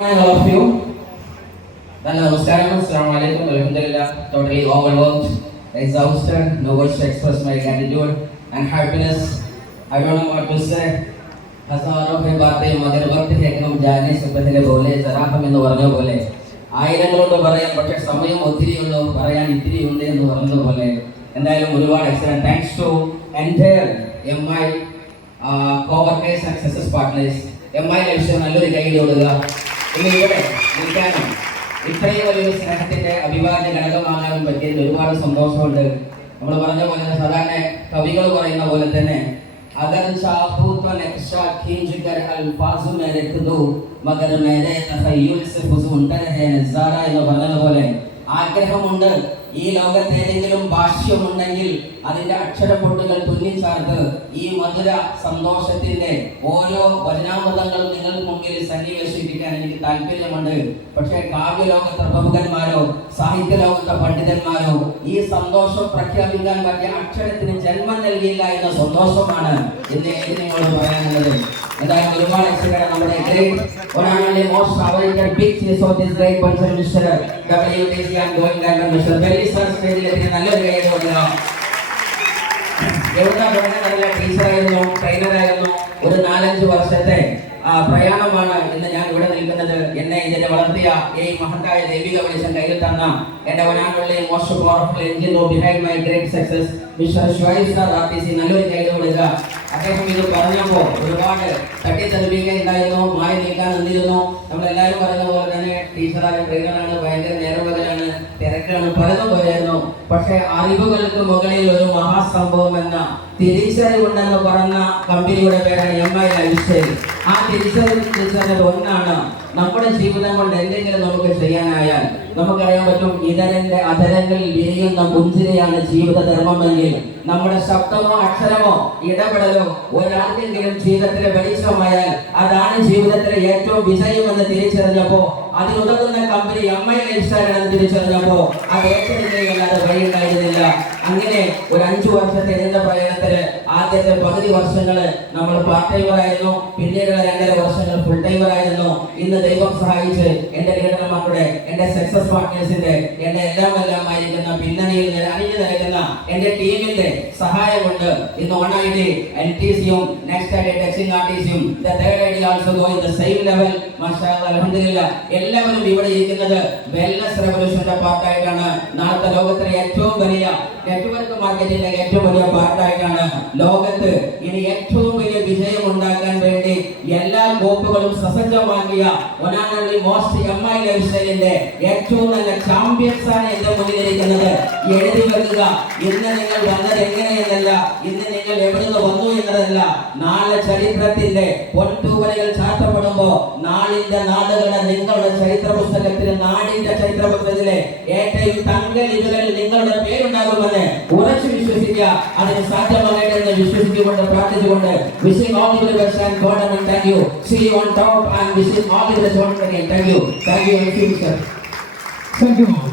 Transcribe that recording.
All of you. Namaskaram, Assalamu alaikum, Alhamdulillah. Totally overworked, exhausted, no words to express my gratitude and happiness. I don't know what to say. हजारों की बातें मगर वक्त है कि हम जाने से पहले बोले जरा हम इन्हें वरने बोले ആയിരങ്ങളോട് പറയാൻ പക്ഷേ സമയം ഒത്തിരിയുള്ളൂ പറയാൻ ഇത്തിരി ഉണ്ട് എന്ന് പറഞ്ഞതുപോലെ എന്തായാലും ഒരുപാട് excellent thanks to entire MI coworkers and success partners MI ലക്ഷ്യം നല്ലൊരു കൈയ്യിൽ കൊടുക്കുക ഇന്ന് ഇവിടെ നിൽക്കാനും ഇത്രയും വലിയൊരു സ്നേഹത്തിന്റെ അഭിവാദ്യ ഘടകമാകാനും പറ്റിയതിൽ ഒരുപാട് സന്തോഷമുണ്ട്. നമ്മൾ പറഞ്ഞ പോലെ സാധാരണ കവികൾ പറയുന്ന പോലെ തന്നെ अगर चाहूं तो नक्शा खींच कर अल्फाज में रख दो मगर मेरे तखय्युल से फुजूंतर है नज़ारा എന്ന് പറഞ്ഞതുപോലെ ആഗ്രഹമുണ്ട് ഈ ലോകത്ത് ഏതെങ്കിലും ഭാഷ്യമുണ്ടെങ്കിൽ അതിന്റെ അക്ഷരപ്പൊട്ടുകൾ തുന്നിച്ചാർത്ത് ഈ മധുര സന്തോഷത്തിന്റെ ഓരോ വചനാമൃതങ്ങളും നിങ്ങൾക്ക് മുമ്പിൽ സന്നിവേശിപ്പിക്കാൻ എനിക്ക് താല്പര്യമുണ്ട്. പക്ഷേ കാവ്യലോകത്തെ പ്രമുഖന്മാരോ സാഹിത്യ ലോകത്തെ പണ്ഡിതന്മാരോ ഈ സന്തോഷം പ്രഖ്യാപിക്കാൻ പറ്റിയ അക്ഷരത്തിന് ജന്മം നൽകിയില്ല എന്ന സന്തോഷമാണ് ഇന്ന് എനിക്ക് നിങ്ങളോട് പറയാനുള്ളത്. എന്തായാലും ഒരുപാട് എക്സിക്കട നമ്മുടെ great most awaited big face of this great person mister WTC and going diamond mister very sir സ്റ്റേജിലെത്തി നല്ലൊരു കൈ കൊടുക്കുക. എവിടെ തുടങ്ങുന്നതല്ല, ടീച്ചറായിരുന്നു, ട്രെയിനറായിരുന്നു. ഒരു 4-5 വർഷത്തെ പ്രയാണമാണ് ഇന്ന് ഞാൻ ഇവിടെ നിൽക്കുന്നത്. എന്നെ ഇതിനെ വളർത്തിയ ഈ മഹത്തായ ദൈവിക വെളിച്ചം കയ്യിൽ തന്ന എന്റെ വനാനുള്ള most powerful engine behind my great success mister Shuaib sir RTC നല്ലൊരു കൈ കൊടുക്കുക. അദ്ദേഹം ഇത് പറഞ്ഞപ്പോൾ ഒരുപാട് തട്ടിത്തെറിപ്പിക്കുകയുണ്ടായിരുന്നു, മായി നിൽക്കാൻ നിന്നിരുന്നു. നമ്മളെല്ലാവരും പറയുന്ന പോലെ തന്നെ ടീച്ചറാണ്, ട്രെയിനറാണ്, ഭയങ്കര നേർവകലാണ്, തിരക്കാണ്, പലതും പോയായിരുന്നു. പക്ഷെ അറിവുകൾക്ക് മുകളിൽ ഒരു മഹാസംഭവം എന്ന തിരിച്ചറിവുണ്ടെന്ന് പറഞ്ഞ കമ്പനിയുടെ പേരാണ് MI ലൈഫ്സ്റ്റൈൽ. ആ തിരിച്ചറിവ് ഒന്നാണ്, നമ്മുടെ ജീവിതം കൊണ്ട് എന്തെങ്കിലും നമുക്ക് ചെയ്യാനായാൽ നമുക്കറിയാൻ പറ്റും. ഇതരന്റെ അധരങ്ങളിൽ വിരിയുന്ന പുഞ്ചിരിയാണ് ജീവിത ധർമ്മമെങ്കിൽ നമ്മുടെ ശബ്ദമോ അക്ഷരമോ ഇടപെടലോ ഒരാൾക്കെങ്കിലും ജീവിതത്തിലെ വെളിച്ചമായാൽ അതാണ് ജീവിതത്തിലെ ഏറ്റവും വിജയമെന്ന് തിരിച്ചറിഞ്ഞപ്പോ അതിനുതകുന്ന കമ്പനി MI ലൈഫ്സ്റ്റൈൽ എന്ന് തിരിച്ചറിഞ്ഞപ്പോ അത് ഏറ്റെടുക്കുകയല്ലാതെ വഴിയുണ്ടായിരുന്നില്ല. അങ്ങനെ ഒരു 5 വർഷത്തെ ഇതിന്റെ പ്രയാണത്തില് ആദ്യത്തെ പകുതി വർഷങ്ങള് നമ്മൾ പാർട്ട് ടൈമറായിരുന്നു, പിന്നീടുള്ള 2.5 വർഷങ്ങൾ ഫുൾ ടൈമറായിരുന്നു. ഇന്ന് ദൈവം സഹായിച്ച് എന്റെ ലീഡർമാരുടെ, എന്റെ സക്സസ് പാർട്ട്നേഴ്സിന്റെ, എന്റെ എല്ലാമായിരിക്കുന്ന പിന്നണിയിൽ അണിഞ്ഞു നിൽക്കുന്ന എന്റെ ടീമിന്റെ സഹായം കൊണ്ട് ഇന്ന് ഓണായിട്ട് LTCയും നെക്സ്റ്റ് ആയിട്ട് ടെക്സിംഗ് RTCയും third ID also go in the same level. മാഷാഅല്ലാഹ് അൽഹംദുലില്ലാ എല്ലാവരും ഇവിടെ ഇരിക്കുന്നത് വെൽനസ് റെവല്യൂഷന്റെ പാർട്ടായിട്ടാണ്. നാളത്തെ ലോകത്തിലെ ഏറ്റവും വലിയ നെറ്റ്വർക്ക് മാർക്കറ്റിന്റെ ഏറ്റവും വലിയ പാർട്ടായിട്ടാണ്. ലോകത്ത് ഇനി ഏറ്റവും വലിയ വിജയം ഉണ്ടാക്കാൻ വേണ്ടി എല്ലാ കോപ്പുകളും സസജ്ജമാക്കിയ മോസ്റ്റ് MI ലൈഫ്സ്റ്റൈലിന്റെ ഏറ്റവും നല്ല ചാമ്പ്യൻസ് ആണ് എന്റെ മുന്നിലിരിക്കുന്നത്. എഴുതി വെക്കുക, ഇന്ന് നിങ്ങൾ വന്നത് എങ്ങനെയെന്നല്ല, ഇന്ന് നിങ്ങൾ എവിടുന്ന് വന്നു എന്നതല്ല, നാളെ ചരിത്രത്തിന്റെ പൊൻതൂവലുകൾ ചാർത്തപ്പെടുമ്പോ നാടിന്റെ നാടുകളുടെ നിങ്ങളുടെ ചരിത്ര പുസ്തകത്തിൽ, നാടിന്റെ ചരിത്ര പുസ്തകത്തിലെ ഏറ്റവും തങ്കലിപികളിൽ നിങ്ങളുടെ പേരുണ്ടാകുമെന്ന് ഉറച്ചു വിശ്വസിക്കുക. അതിന് സാധ്യമാകട്ടെ എന്ന് വിശ്വസിച്ചുകൊണ്ട് പ്രാർത്ഥിച്ചുകൊണ്ട് wishing all the best and God and thank you. See you on top and wishing all the best once again. Thank you. Thank you, sir. Thank you.